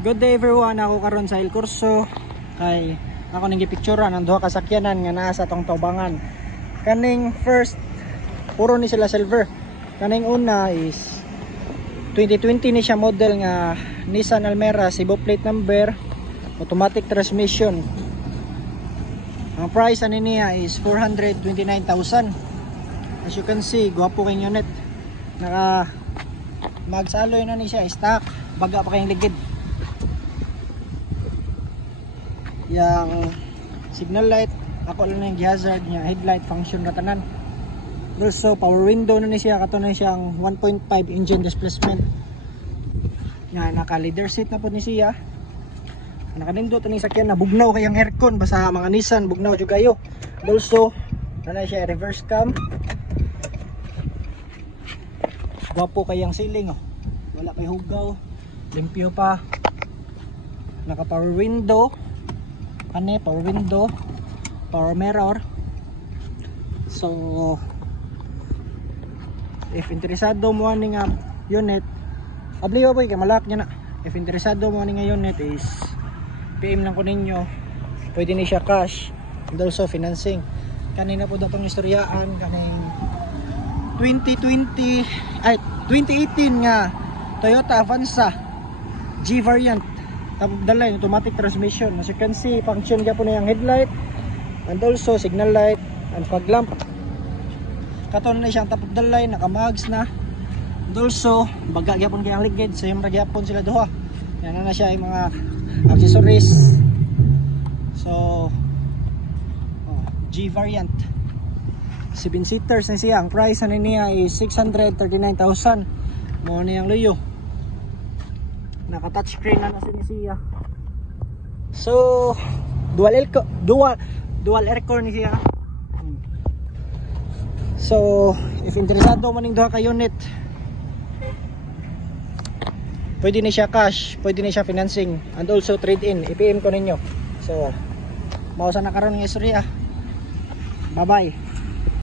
Good day everyone, ako karon sa El Curso kay ako ning gipicturean ang duha ka sakyanan nga naa sa tong tubangan. Kaning first puro ni sila silver. Kaning una is 2020 ni siya model nga Nissan Almera, Cebu plate number, automatic transmission. Ang price ani niya is 429,000. As you can see, gwapo kay unit. Naka magsaloy na ni siya, stock, baga pa kayong ligid. Yang signal light, ako lang yung hazard niya, headlight function na tanan. Also power window na ni siya, kato na siyang 1.5 engine displacement. Yan, naka leather seat na po ni siya. Nakanindot ni sakyan na bugnaw kayang aircon, basta mga Nissan bugnaw jud kayo. Also na siya reverse cam. Gwapo kayang ceiling, oh. Wala kay hugaw, limpyo pa. Naka power window, power window, power mirror. So if interesado mo ani nga unit, abliwa boy kay malak niya na. If interesado mo ani nga unit is PM lang ko ninyo. Pwede ni siya cash and also financing. Kanina po datong istoryaan kaning 2018 nga Toyota Avanza G variant, tapos dala automatic transmission. As you can see, function niya po na yung headlight and also signal light and fog lamp. Katon na siyang tapos dala, naka-mags na. And also baga gyapon kay ang ligid, same ra gyapon sila duha. Yan na siya yung mga accessories. So G variant, 7 seaters na siya. Ang price na niya is 639,000. Mo na yung luyo. Naka touchscreen na siya. So dual aircon ni siya. So if interesado man ning duha ka unit, pwede ni siya cash, pwede ni siya financing and also trade in. I-PM ko ninyo. So mausa na karon ng istorya. Bye bye.